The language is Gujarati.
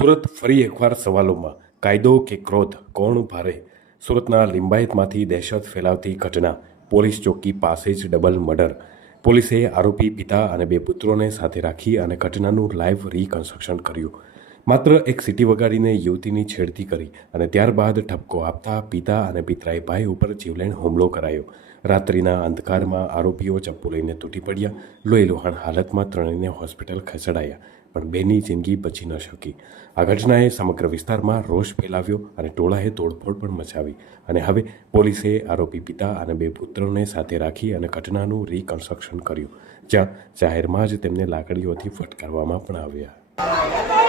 સુરત ફરી એકવાર સવાલોમાં કાયદો કે ક્રોધ કોણ ભારે? સુરતના લિંબાયતમાંથી દહેશત ફેલાવતી ઘટના, પોલીસ ચોકી પાસે જ ડબલ મર્ડર. પોલીસે આરોપી પિતા અને બે પુત્રોને સાથે રાખી અને ઘટનાનું લાઈવ રીકન્સ્ટ્રક્શન કર્યું. માત્ર એક સીટી વગાડીને યુવતીની છેડતી કરી અને ત્યારબાદ ઠપકો આપતા પિતા અને પિતરાઈ ભાઈ ઉપર જીવલેણ હુમલો કરાયો. રાત્રિના અંધકારમાં આરોપીઓ ચપ્પુ લઈને તૂટી પડ્યા. લોહીલુહાણ હાલતમાં ત્રણેયને હોસ્પિટલ ખસેડાયા, પણ બેની જિંદગી બચી ન શકી. આ ઘટનાએ સમગ્ર વિસ્તારમાં રોષ ફેલાવ્યો અને ટોળાએ તોડફોડ પણ મચાવી. અને હવે પોલીસે આરોપી પિતા અને બે પુત્રોને સાથે રાખી અને ઘટનાનું રીકન્સ્ટ્રક્શન કર્યું, જ્યાં જાહેરમાં જ તેમને લાકડીઓથી ફટકારવામાં પણ આવ્યા.